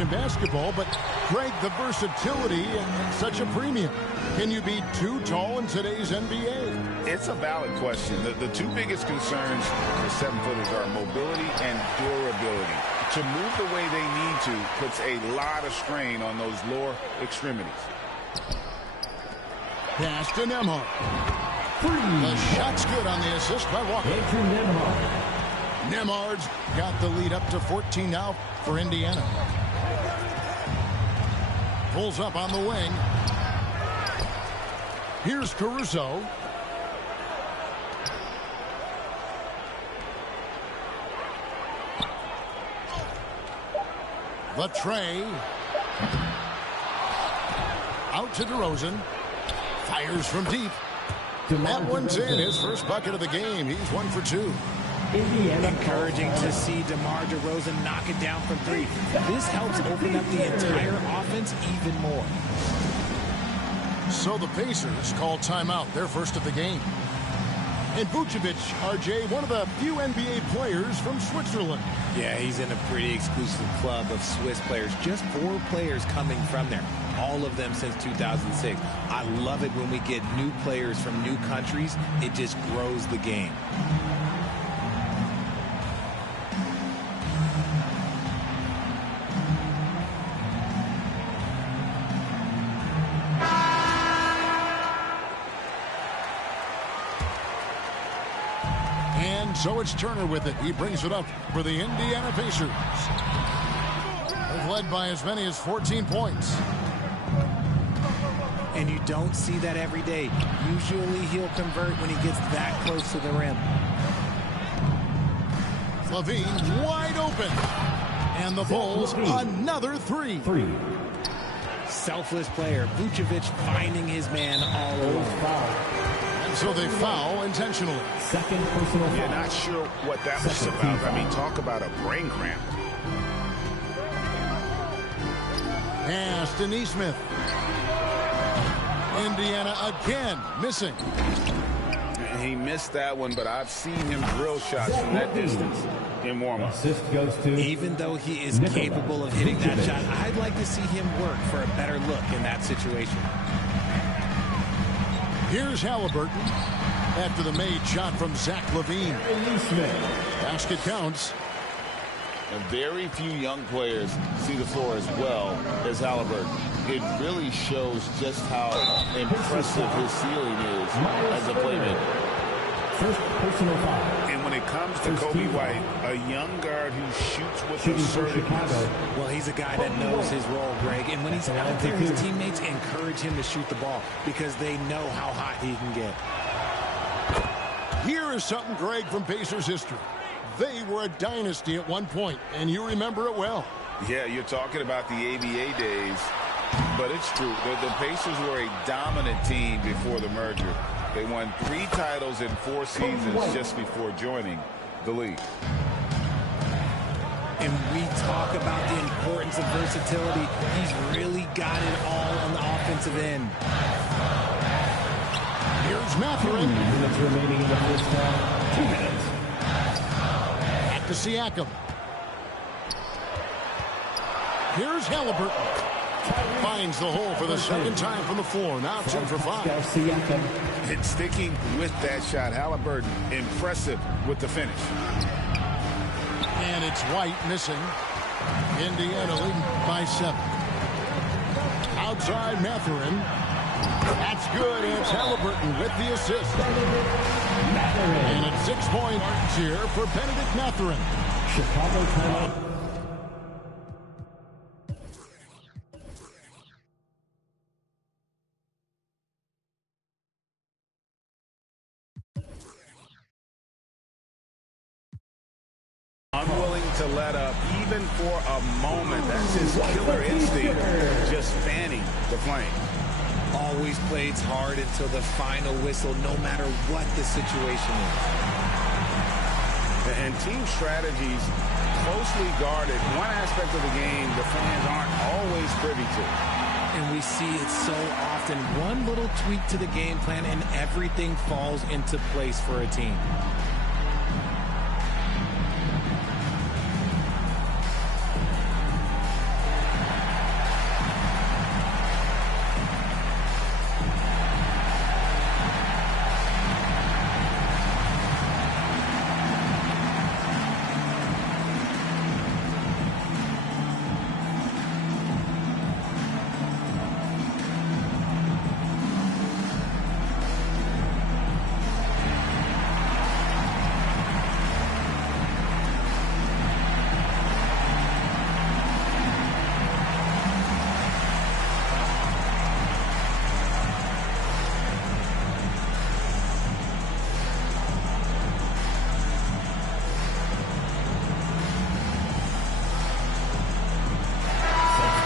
in basketball, but Greg, the versatility at such a premium. Can you be too tall in today's NBA? It's a valid question. The two biggest concerns for 7-footers are mobility and durability. To move the way they need to puts a lot of strain on those lower extremities. Pass to Nembhard. The shot's good on the assist by Walker. Nembhard's got the lead up to 14 now for Indiana. Pulls up on the wing. Here's Caruso. The tray. Out to DeRozan. Fires from deep. That one's in. His first bucket of the game. He's 1 for 2. Encouraging to see DeMar DeRozan knock it down from 3. This helps open up the entire offense even more. So the Pacers call timeout, their first of the game. And Vucevic, RJ, one of the few NBA players from Switzerland. Yeah, he's in a pretty exclusive club of Swiss players. Just 4 players coming from there. All of them since 2006. I love it when we get new players from new countries. It just grows the game. So it's Turner with it. He brings it up for the Indiana Pacers. They've led by as many as 14 points. And you don't see that every day. Usually he'll convert when he gets that close to the rim. LaVine wide open. And the Bulls another 3. Selfless player. Vucevic finding his man all alone. So they foul intentionally. Second personal foul. Yeah, not sure what that was about. I mean, talk about a brain cramp. Pass to Nesmith. Indiana again missing. He missed that one, but I've seen him drill shots from that distance in warm-up. Assist goes to even though he is capable of hitting that shot, I'd like to see him work for a better look in that situation. Here's Halliburton after the made shot from Zach LaVine. Basket counts. And very few young players see the floor as well as Halliburton. It really shows just how impressive his ceiling is as a playmaker. First personal foul. And when it comes to Kobe White, a young guard who shoots with assertiveness. Well, he's a guy that knows his role, Greg. And when he's out there, his teammates encourage him to shoot the ball because they know how hot he can get. Here is something, Greg, from Pacers history. They were a dynasty at one point, and you remember it well. Yeah, you're talking about the ABA days, but it's true. The Pacers were a dominant team before the merger. They won 3 titles in 4 seasons just before joining the league. And we talk about the importance of versatility. He's really got it all on the offensive end. Here's Mathurin. 2 minutes remaining in the first half. 2 minutes. Back to Siakam. Here's Halliburton. Finds the hole for the second time from the floor. Now 2 for 5. And sticking with that shot, Halliburton impressive with the finish. And it's White missing. Indiana leading by 7. Outside Mathurin. That's good. And it's Halliburton with the assist. And it's 6 points here for Benedict Mathurin. Chicago timeout. Unwilling to let up even for a moment. That's his killer instinct, just fanning the flame. Always plays hard until the final whistle, no matter what the situation is. And team strategies closely guarded. One aspect of the game the fans aren't always privy to. And we see it so often. One little tweak to the game plan and everything falls into place for a team.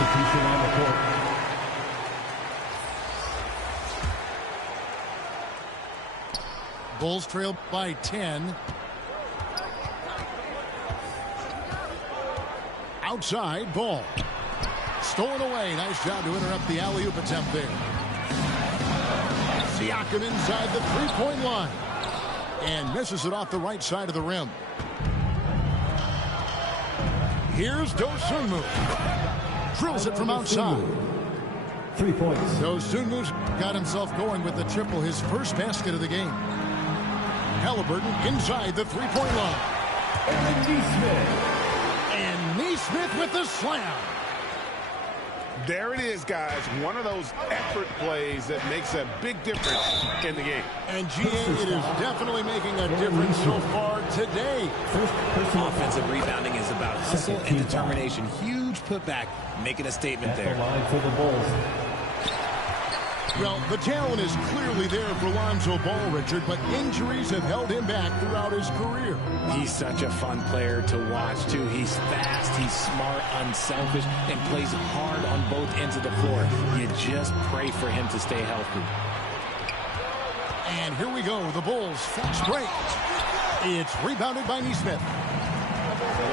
Substitution on the court. Bulls trail by 10. Outside, ball. Stolen away. Nice job to interrupt the alley-oop attempt there. Siakam inside the three-point line. And misses it off the right side of the rim. Here's Dosunmu. Drills it from outside. 3 points. Dosunmu's got himself going with the triple, his first basket of the game. Halliburton inside the three-point line. And Nesmith. And Nesmith with the slam. There it is, guys. One of those effort plays that makes a big difference in the game. And GA, it is definitely making a difference so far today. Offensive rebounding is about hustle and determination. Huge putback, making a statement there. At the line for the Bulls. Well, the talent is clearly there for Lonzo Ball, Richard, but injuries have held him back throughout his career. He's such a fun player to watch, too. He's fast, he's smart, unselfish, and plays hard on both ends of the floor. You just pray for him to stay healthy. And here we go, the Bulls fast break. It's rebounded by Nesmith.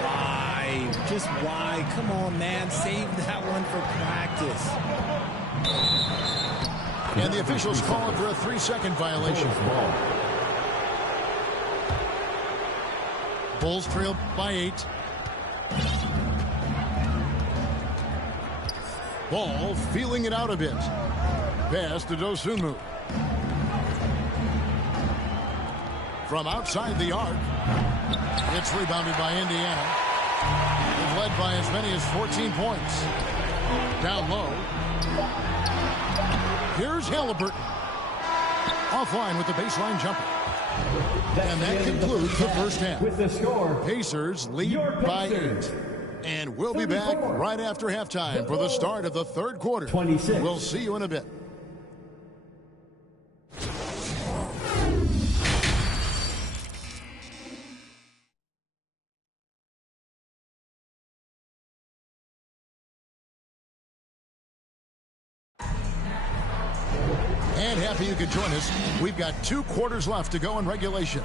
Why? Just why? Come on, man. Save that one for practice. And the officials calling for a 3-second violation. Bulls trail by 8. Ball feeling it out a bit. Pass to Dosunmu. From outside the arc. It's rebounded by Indiana. They've led by as many as 14 points. Down low. Here's Halliburton. Offline with the baseline jumper. And that concludes the first half. With the score, Pacers lead by 8. And we'll be back right after halftime for the start of the third quarter. 26. We'll see you in a bit. And happy you could join us. We've got 2 quarters left to go in regulation.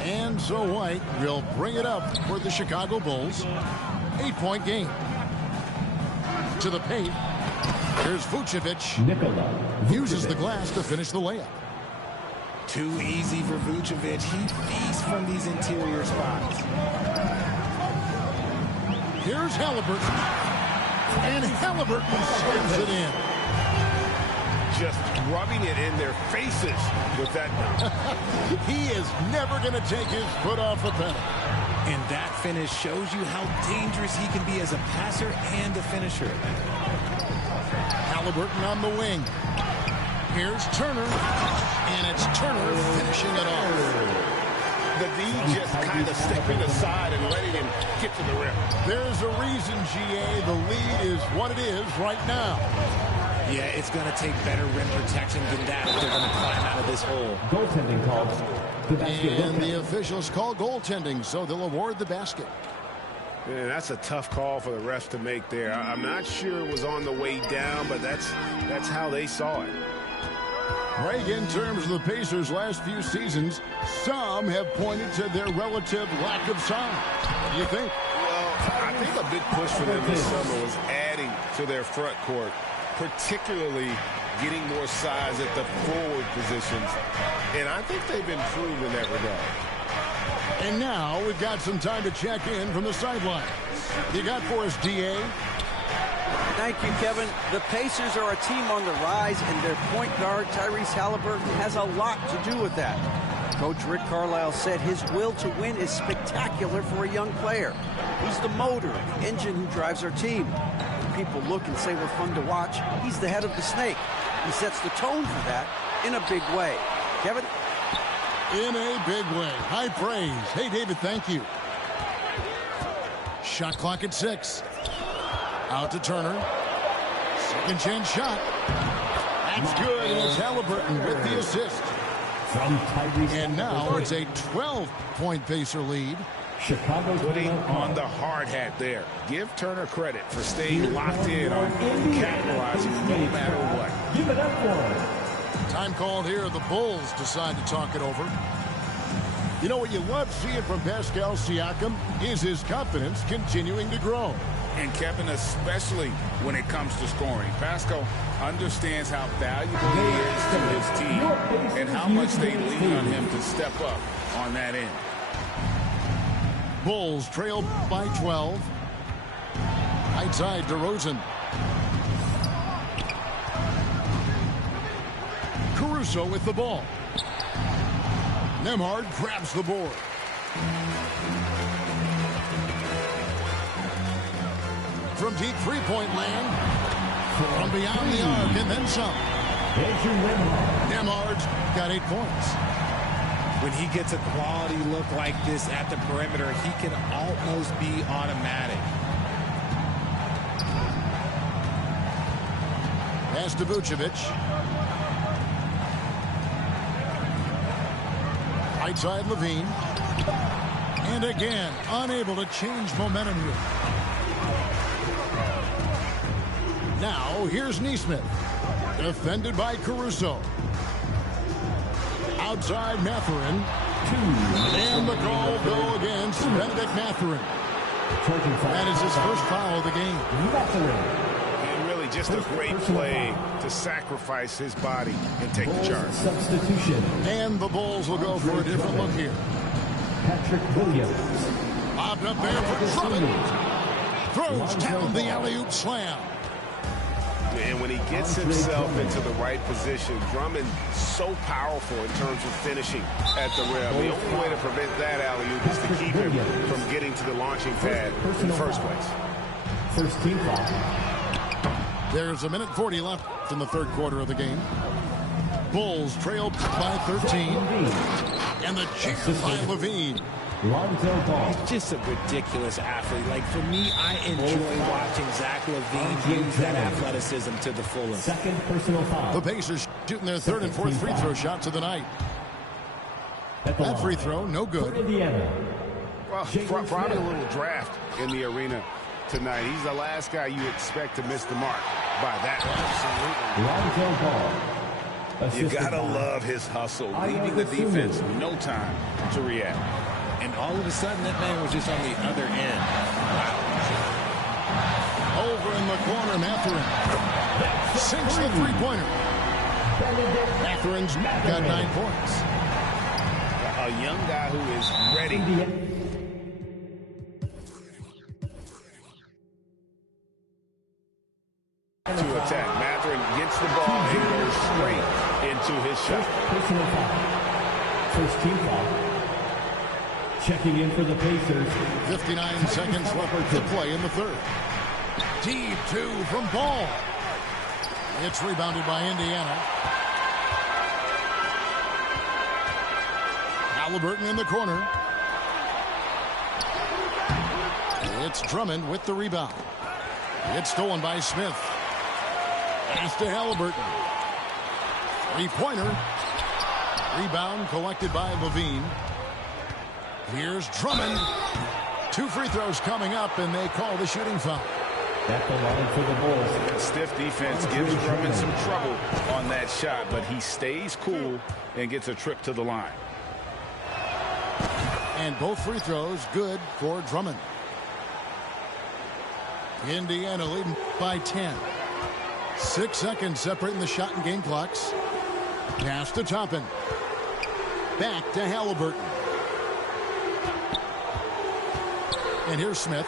And so White will bring it up for the Chicago Bulls. 8-point game. To the paint. Here's Vucevic. Nikola Uses the glass to finish the layup. Too easy for Vucevic. He feasts from these interior spots. Here's Halliburton. And Halliburton slams it in. Just rubbing it in their faces with that dunk. He is never going to take his foot off the pedal. And that finish shows you how dangerous he can be as a passer and a finisher. Halliburton on the wing. Here's Turner. And it's Turner finishing it off. The D just kind of stepping aside and letting him get to the rim. There's a reason, GA. The lead is what it is right now. Yeah, it's going to take better rim protection than that if they're going to climb out of this hole. Goaltending called. The basket And the officials call goaltending, so they'll award the basket. Man, that's a tough call for the refs to make there. I'm not sure it was on the way down, but that's how they saw it. Greg, in terms of the Pacers' last few seasons, some have pointed to their relative lack of size. What do you think? Well, I think a big push for them this summer was adding to their front court, particularly getting more size at the forward positions. And I think they've improved in that regard. And now we've got some time to check in from the sideline. You got for us, DA? Thank you, Kevin. The Pacers are a team on the rise, and their point guard, Tyrese Halliburton, has a lot to do with that. Coach Rick Carlisle said his will to win is spectacular for a young player. He's the motor, the engine who drives our team. When people look and say we're fun to watch, he's the head of the snake. He sets the tone for that in a big way. Kevin? In a big way. High praise. Hey, David, thank you. Shot clock at 6. Out to Turner. Second chance shot. That's good, and it's Halliburton with the assist. From Tyrese And now Halliburton. it's a 12-point Pacer lead. Chicago Putting timeout on called. the hard hat there. Give Turner credit for staying locked in on capitalizing no matter what. Give it up for him. Time called here. The Bulls decide to talk it over. You know what you love seeing from Pascal Siakam is his confidence continuing to grow. And Kevin, especially when it comes to scoring. Pascal understands how valuable he is to his team and how much they lean on him to step up on that end. Bulls trail by 12. Right side, DeRozan. Caruso with the ball. Nembhard grabs the board. From deep three-point land. From beyond the arc and then some. Andrew Nembhard. Nembhard's got 8 points. When he gets a quality look like this at the perimeter, he can almost be automatic. Pass to Vucevic. Right side, Levine. And again, unable to change momentum here. Now, here's Nesmith. Defended by Caruso. Outside Mathurin. And the call go against Benedict Mathurin. That is his first foul of the game. And really just a great play to sacrifice his body and take the charge. Substitution. And the Bulls will go for a different look here. Patrick Williams. Popped up there for Drummond. Throws down the alley-oop slam. And when he gets himself into the right position, Drummond so powerful in terms of finishing at the rim. The only way to prevent that alley-oop is to keep him from getting to the launching pad in the first place. First team foul. There's 1:40 left in the third quarter of the game. Bulls trail by 13. And the cheer by Levine. Lonzo Ball. Just a ridiculous athlete. Like, for me, I enjoy watching Zach LaVine use that athleticism to the fullest. Second personal foul. The Pacers shooting their third and fourth free throw shots of the night. That free throw, no good. Indiana. Well, probably a little draft in the arena tonight. He's the last guy you expect to miss the mark by that. Lonzo Ball. You Assisted gotta by love his hustle, leaving the defense no time to react. And all of a sudden, that man was just on the other end. Over in the corner, Mathurin. Sinks the three-pointer. Mathurin's got 9 points. A young guy who is ready. To attack. Mathurin gets the ball and goes straight into his shot. Personal foul. First team foul. Checking in for the Pacers. 59 seconds left to play in the third. Deep two from Ball. It's rebounded by Indiana. Halliburton in the corner. It's Drummond with the rebound. It's stolen by Smith. Pass to Halliburton. Three-pointer. Rebound collected by Levine. Here's Drummond. 2 free throws coming up, and they call the shooting foul. At the line for the Bulls. Stiff defense gives Drummond some trouble on that shot, but he stays cool and gets a trip to the line. And both free throws good for Drummond. Indiana leading by 10. 6 seconds separating the shot and game clocks. Pass to Toppin. Back to Halliburton. And here's Smith.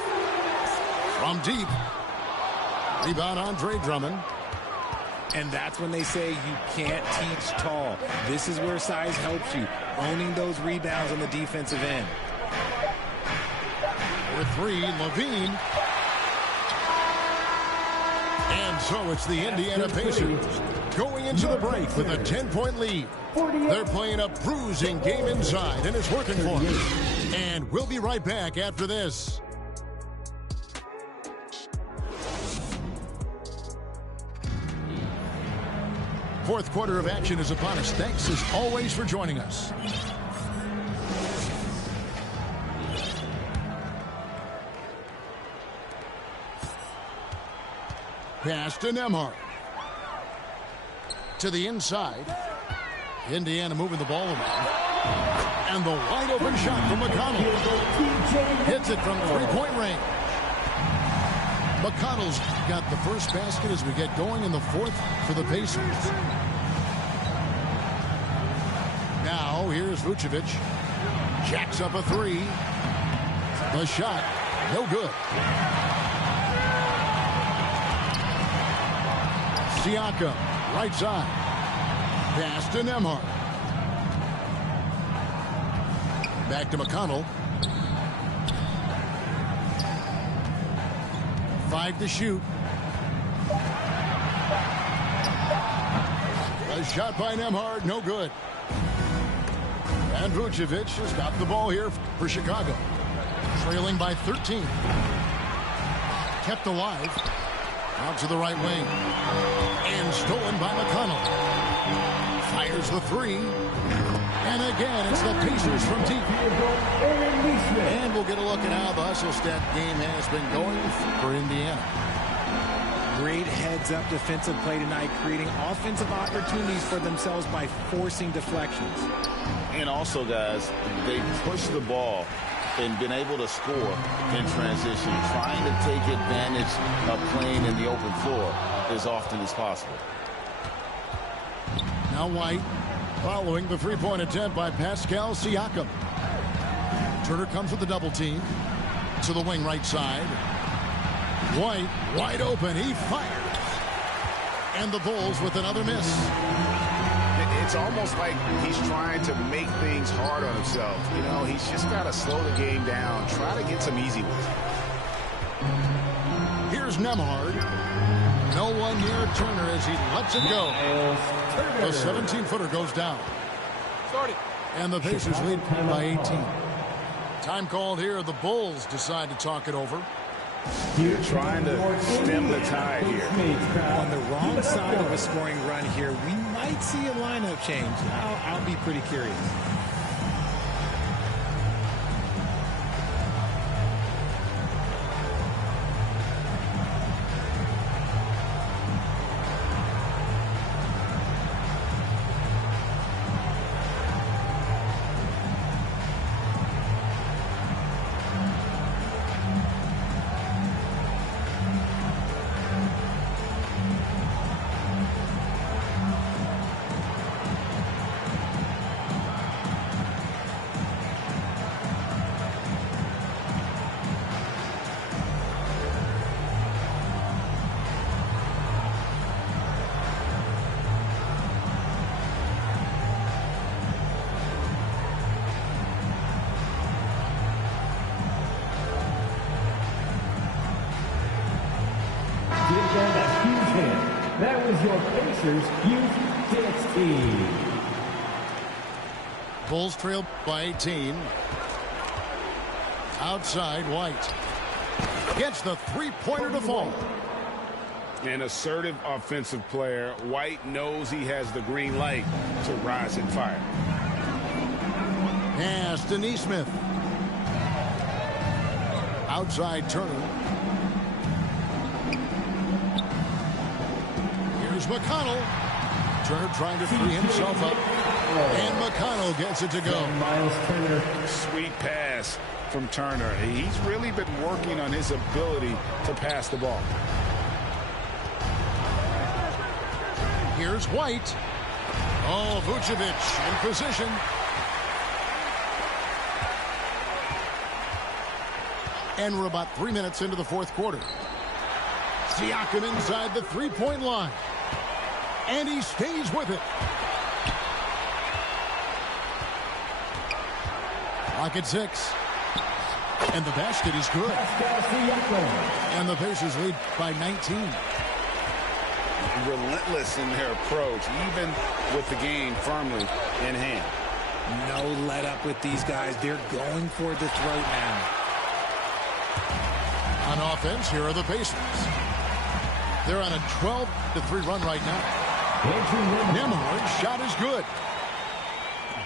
From deep. Rebound Andre Drummond. And that's when they say you can't teach tall. This is where size helps you. Owning those rebounds on the defensive end. For 3, Levine. And so it's the Indiana Pacers going into the break with a 10-point lead. They're playing a bruising game inside, and it's working for them. And we'll be right back after this. Fourth quarter of action is upon us. Thanks, as always, for joining us. Pass to Nembhard. To the inside. Indiana moving the ball around. And the wide open shot from McConnell. Hits it from three-point range. McConnell's got the first basket as we get going in the fourth for the Pacers. Now here's Vucevic. Jacks up a three. The shot, no good. Siakam, right side. Pass to Nembhard. Back to McConnell. 5 to shoot. A shot by Nembhard, no good. And Vucevic has got the ball here for Chicago. Trailing by 13. Kept alive. Out to the right wing. And stolen by McConnell. Fires the three. And again, it's the Pacers from deep. And we'll get a look at how the hustle stat game has been going for Indiana. Great heads-up defensive play tonight, creating offensive opportunities for themselves by forcing deflections. And also, guys, they pushed the ball and been able to score in transition, trying to take advantage of playing in the open floor as often as possible. Now White following the three-point attempt by Pascal Siakam. Turner comes with the double team to the wing right side. White wide open. He fires. And the Bulls with another miss. It's almost like he's trying to make things hard on himself. You know, he's just got to slow the game down, try to get some easy ones. Here's Nembhard. No one near Turner as he lets it go. The 17-footer goes down. And the Pacers lead by 18. Time called here. The Bulls decide to talk it over. You're trying to stem the tide here. On the wrong side of a scoring run here, we might see a lineup change. I'll be pretty curious. That was your Pacers Youth Dance Team. Bulls trail by 18. Outside, White. Gets the three-pointer to fall. An assertive offensive player. White knows he has the green light to rise and fire. Pass to Nesmith. Outside, Turner. Here's McConnell. Turner trying to free himself up. And McConnell gets it to go. Miles Turner. Sweet pass from Turner. He's really been working on his ability to pass the ball. Here's White. Oh, Vucevic in position. And we're about 3 minutes into the fourth quarter. Siakam inside the three-point line. And he stays with it. Clock at 6. And the basket is good. And the Pacers lead by 19. Relentless in their approach, even with the game firmly in hand. No let up with these guys. They're going for the throat now. On offense, here are the Pacers. They're on a 12-3 run right now. Nembhard's shot is good.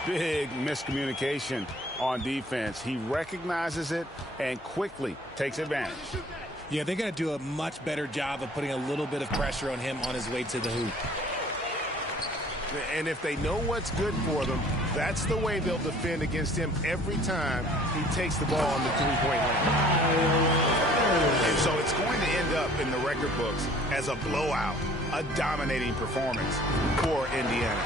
Big miscommunication on defense. He recognizes it and quickly takes advantage. Yeah, they got to do a much better job of putting a little bit of pressure on him on his way to the hoop. And if they know what's good for them, that's the way they'll defend against him every time he takes the ball on the three-point line. And so it's going to end up in the record books as a blowout, a dominating performance for Indiana.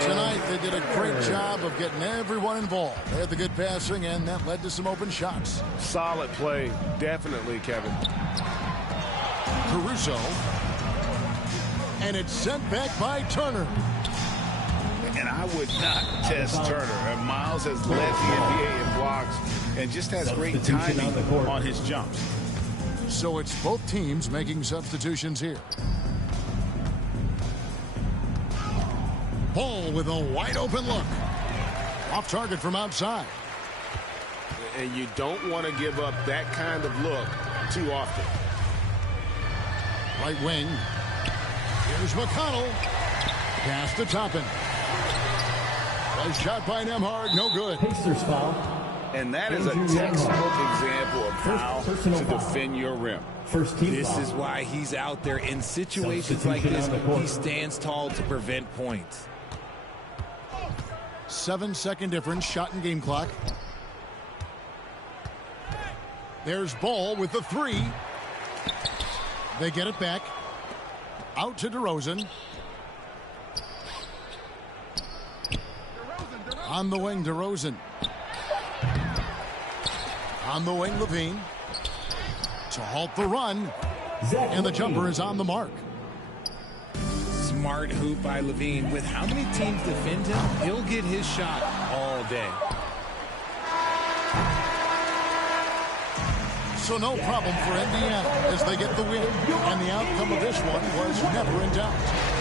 Tonight, they did a great job of getting everyone involved. They had the good passing, and that led to some open shots. Solid play, definitely, Kevin. Caruso. And it's sent back by Turner. And I would not test Turner. And Miles has led the NBA in blocks and just has great timing on his jumps. So it's both teams making substitutions here. Ball with a wide open look. Off target from outside. And you don't want to give up that kind of look too often. Right wing. Here's McConnell. Pass to Toppin. A shot by Nembhard, no good. Pacers foul. And that is a textbook example of how to defend your rim. First team This foul. is why he's out there in situations like this. He stands tall to prevent points. 7-second difference, shot and game clock. There's Ball with the three. They get it back. Out to DeRozan. On the wing, DeRozan. On the wing, Levine. To halt the run. And the jumper is on the mark. Smart hoop by Levine. With how many teams defend him, he'll get his shot all day. So no problem for Indiana as they get the win. And the outcome of this one was never in doubt.